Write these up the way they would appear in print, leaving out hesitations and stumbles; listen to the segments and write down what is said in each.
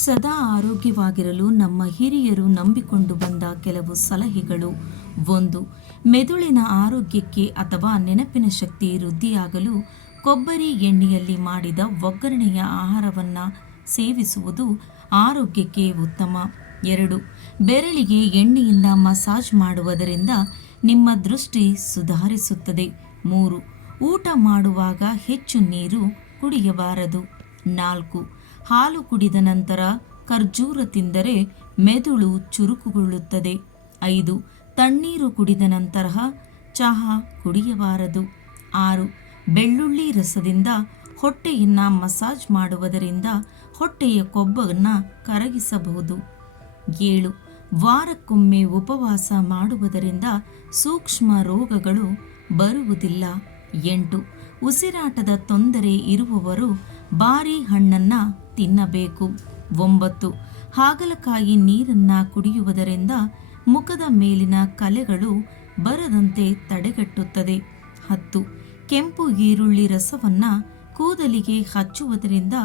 ಸದಾ ಆರೋಗ್ಯವಾಗಿರಲು ನಮ್ಮ ಹಿರಿಯರು ನಂಬಿಕೊಂಡು ಬಂದ ಕೆಲವು ಸಲಹೆಗಳು. 1. ಮೆದುಳಿನ ಆರೋಗ್ಯಕ್ಕೆ ಅಥವಾ ನೆನಪಿನ ಶಕ್ತಿ ವೃದ್ಧಿಯಾಗಲು ಕೊಬ್ಬರಿ ಎಣ್ಣೆಯಲ್ಲಿ ಮಾಡಿದ ಒಗ್ಗರಣೆಯ ಆಹಾರವನ್ನು ಸೇವಿಸುವುದು ಆರೋಗ್ಯಕ್ಕೆ ಉತ್ತಮ. 2. ಬೆರಳಿಗೆ ಎಣ್ಣೆಯಿಂದ ಮಸಾಜ್ ಮಾಡುವುದರಿಂದ ನಿಮ್ಮ ದೃಷ್ಟಿ ಸುಧಾರಿಸುತ್ತದೆ. 3. ಊಟ ಮಾಡುವಾಗ ಹೆಚ್ಚು ನೀರು ಕುಡಿಯಬಾರದು. 4. ಹಾಲು ಕುಡಿದ ನಂತರ ಖರ್ಜೂರ ತಿಂದರೆ ಮೆದುಳು ಚುರುಕುಗೊಳ್ಳುತ್ತದೆ. 5. ತಣ್ಣೀರು ಕುಡಿದ ನಂತರ ಚಹಾ ಕುಡಿಯಬಾರದು. 6. ಬೆಳ್ಳುಳ್ಳಿ ರಸದಿಂದ ಹೊಟ್ಟೆಯನ್ನು ಮಸಾಜ್ ಮಾಡುವುದರಿಂದ ಹೊಟ್ಟೆಯ ಕೊಬ್ಬನ್ನು ಕರಗಿಸಬಹುದು. 7. ವಾರಕ್ಕೊಮ್ಮೆ ಉಪವಾಸ ಮಾಡುವುದರಿಂದ ಸೂಕ್ಷ್ಮ ರೋಗಗಳು ಬರುವುದಿಲ್ಲ. 8. ಉಸಿರಾಟದ ತೊಂದರೆ ಇರುವವರು ಬಾರಿ ಹಣ್ಣನ್ನು ತಿನ್ನಬೇಕು. 9. ಹಾಗಲಕಾಯಿ ನೀರನ್ನು ಕುಡಿಯುವುದರಿಂದ ಮುಖದ ಮೇಲಿನ ಕಲೆಗಳು ಬರದಂತೆ ತಡೆಗಟ್ಟುತ್ತದೆ. 10. ಕೆಂಪು ಈರುಳ್ಳಿ ರಸವನ್ನು ಕೂದಲಿಗೆ ಹಚ್ಚುವುದರಿಂದ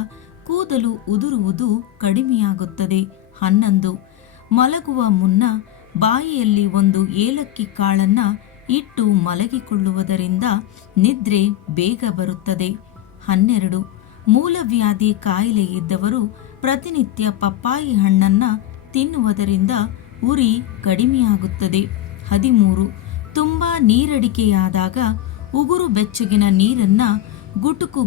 ಕೂದಲು ಉದುರುವುದು ಕಡಿಮೆಯಾಗುತ್ತದೆ. 11. ಮಲಗುವ ಮುನ್ನ ಬಾಯಿಯಲ್ಲಿ ಒಂದು ಏಲಕ್ಕಿ ಕಾಳನ್ನು ಇಟ್ಟು ಮಲಗಿಕೊಳ್ಳುವುದರಿಂದ ನಿದ್ರೆ ಬೇಗ ಬರುತ್ತದೆ. 12. ಮೂಲವ್ಯಾಧಿ ಕಾಯಿಲೆ ಇದ್ದವರು ಪ್ರತಿನಿತ್ಯ ಪಪ್ಪಾಯಿ ಹಣ್ಣನ್ನು ತಿನ್ನುವುದರಿಂದ ಉರಿ ಕಡಿಮೆಯಾಗುತ್ತದೆ. 13. ತುಂಬ ನೀರಡಿಕೆಯಾದಾಗ ಉಗುರು ಬೆಚ್ಚಗಿನ ನೀರನ್ನು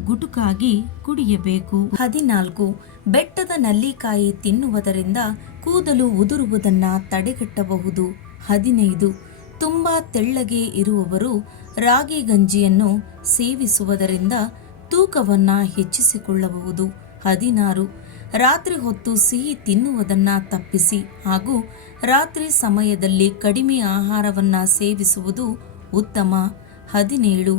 ಗುಟುಕಾಗಿ ಕುಡಿಯಬೇಕು. 14. ಬೆಟ್ಟದ ನಲ್ಲಿಕಾಯಿ ತಿನ್ನುವುದರಿಂದ ಕೂದಲು ಉದುರುವುದನ್ನು ತಡೆಗಟ್ಟಬಹುದು. 15. ತುಂಬ ತೆಳ್ಳಗೆ ಇರುವವರು ರಾಗಿ ಗಂಜಿಯನ್ನು ಸೇವಿಸುವುದರಿಂದ ತೂಕವನ್ನು ಹೆಚ್ಚಿಸಿಕೊಳ್ಳಬಹುದು. 16. ರಾತ್ರಿ ಹೊತ್ತು ಸಿಹಿ ತಿನ್ನುವುದನ್ನು ತಪ್ಪಿಸಿ ಹಾಗೂ ರಾತ್ರಿ ಸಮಯದಲ್ಲಿ ಕಡಿಮೆ ಆಹಾರವನ್ನು ಸೇವಿಸುವುದು ಉತ್ತಮ. 17.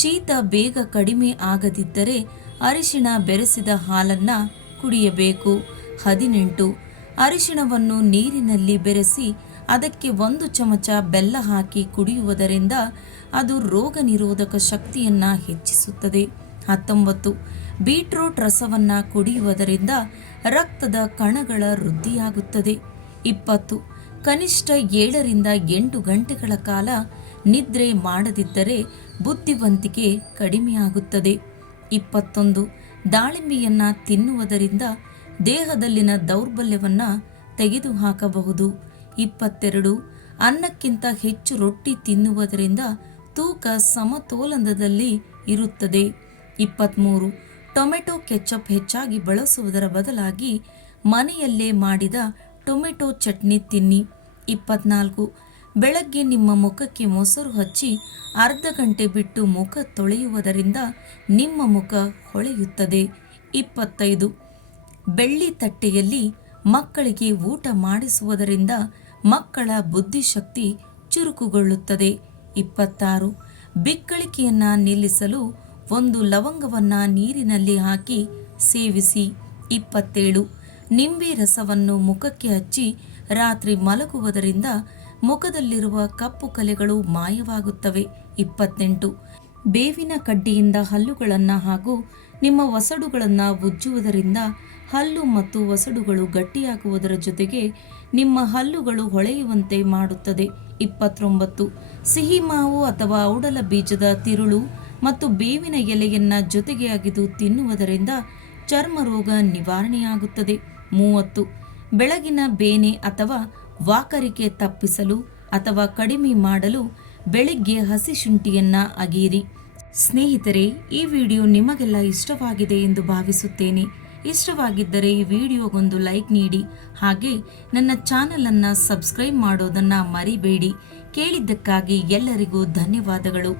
ಶೀತ ಬೇಗ ಕಡಿಮೆ ಆಗದಿದ್ದರೆ ಅರಿಶಿಣ ಬೆರೆಸಿದ ಹಾಲನ್ನು ಕುಡಿಯಬೇಕು. 18. ಅರಿಶಿಣವನ್ನು ನೀರಿನಲ್ಲಿ ಬೆರೆಸಿ ಅದಕ್ಕೆ 1 ಚಮಚ ಬೆಲ್ಲ ಹಾಕಿ ಕುಡಿಯುವುದರಿಂದ ಅದು ರೋಗ ನಿರೋಧಕ ಶಕ್ತಿಯನ್ನು ಹೆಚ್ಚಿಸುತ್ತದೆ. 19. ಬೀಟ್ರೂಟ್ ರಸವನ್ನು ಕುಡಿಯುವುದರಿಂದ ರಕ್ತದ ಕಣಗಳ ವೃದ್ಧಿಯಾಗುತ್ತದೆ. 20. ಕನಿಷ್ಠ 7 ರಿಂದ 8 ಗಂಟೆಗಳ ಕಾಲ ನಿದ್ರೆ ಮಾಡದಿದ್ದರೆ ಬುದ್ಧಿವಂತಿಕೆ ಕಡಿಮೆಯಾಗುತ್ತದೆ. 21. ದಾಳಿಂಬೆಯನ್ನು ತಿನ್ನುವುದರಿಂದ ದೇಹದಲ್ಲಿನ ದೌರ್ಬಲ್ಯವನ್ನು ತೆಗೆದುಹಾಕಬಹುದು. 22. ಅನ್ನಕ್ಕಿಂತ ಹೆಚ್ಚು ರೊಟ್ಟಿ ತಿನ್ನುವುದರಿಂದ ತೂಕ ಸಮತೋಲನದಲ್ಲಿ ಇರುತ್ತದೆ. 23. ಟೊಮೆಟೊ ಕೆಚಪ್ ಹೆಚ್ಚಾಗಿ ಬಳಸುವುದರ ಬದಲಾಗಿ ಮನೆಯಲ್ಲೇ ಮಾಡಿದ ಟೊಮೆಟೊ ಚಟ್ನಿ ತಿನ್ನಿ. 24. ಬೆಳಗ್ಗೆ ನಿಮ್ಮ ಮುಖಕ್ಕೆ ಮೊಸರು ಹಚ್ಚಿ ಅರ್ಧ ಗಂಟೆ ಬಿಟ್ಟು ಮುಖ ತೊಳೆಯುವುದರಿಂದ ನಿಮ್ಮ ಮುಖ ಹೊಳೆಯುತ್ತದೆ. 25. ಬೆಳ್ಳಿ ತಟ್ಟೆಯಲ್ಲಿ ಮಕ್ಕಳಿಗೆ ಊಟ ಮಾಡಿಸುವುದರಿಂದ ಮಕ್ಕಳ ಬುದ್ಧಿಶಕ್ತಿ ಚುರುಕುಗೊಳ್ಳುತ್ತದೆ. 26. ಬಿಕ್ಕಳಿಕೆಯನ್ನು ನಿಲ್ಲಿಸಲು 1 ಲವಂಗವನ್ನು ನೀರಿನಲ್ಲಿ ಹಾಕಿ ಸೇವಿಸಿ. 27. ನಿಂಬೆ ರಸವನ್ನು ಮುಖಕ್ಕೆ ಹಚ್ಚಿ ರಾತ್ರಿ ಮಲಗುವುದರಿಂದ ಮುಖದಲ್ಲಿರುವ ಕಪ್ಪು ಕಲೆಗಳು ಮಾಯವಾಗುತ್ತವೆ. 28. ಬೇವಿನ ಕಡ್ಡಿಯಿಂದ ಹಲ್ಲುಗಳನ್ನು ಹಾಗೂ ನಿಮ್ಮ ವಸಡುಗಳನ್ನು ಉಜ್ಜುವುದರಿಂದ ಹಲ್ಲು ಮತ್ತು ವಸಡುಗಳು ಗಟ್ಟಿಯಾಗುವುದರ ಜೊತೆಗೆ ನಿಮ್ಮ ಹಲ್ಲುಗಳು ಹೊಳೆಯುವಂತೆ ಮಾಡುತ್ತದೆ. 29. ಸಿಹಿ ಮಾವು ಅಥವಾ ಔಡಲ ಬೀಜದ ತಿರುಳು ಮತ್ತು ಬೇವಿನ ಎಲೆಯನ್ನು ಜೊತೆಗೆ ಅಗೆದು ತಿನ್ನುವುದರಿಂದ ಚರ್ಮ ರೋಗ ನಿವಾರಣೆಯಾಗುತ್ತದೆ. 30. ಬೆಳಗಿನ ಬೇನೆ ಅಥವಾ ವಾಕರಿಕೆ ತಪ್ಪಿಸಲು ಅಥವಾ ಕಡಿಮೆ ಮಾಡಲು ಬೆಳಿಗ್ಗೆ ಹಸಿ ಶುಂಠಿಯನ್ನು ಅಗೆಯಿರಿ. ಸ್ನೇಹಿತರೆ, ಈ ವಿಡಿಯೋ ನಿಮಗೆಲ್ಲ ಇಷ್ಟವಾಗಿದೆ ಎಂದು ಭಾವಿಸುತ್ತೇನೆ. ಇಷ್ಟವಾಗಿದ್ದರೆ ಈ ವಿಡಿಯೋಗೊಂದು ಲೈಕ್ ನೀಡಿ, ಹಾಗೆ ನನ್ನ ಚಾನಲನ್ನು ಸಬ್ಸ್ಕ್ರೈಬ್ ಮಾಡೋದನ್ನು ಮರಿಬೇಡಿ. ಕೇಳಿದ್ದಕ್ಕಾಗಿ ಎಲ್ಲರಿಗೂ ಧನ್ಯವಾದಗಳು.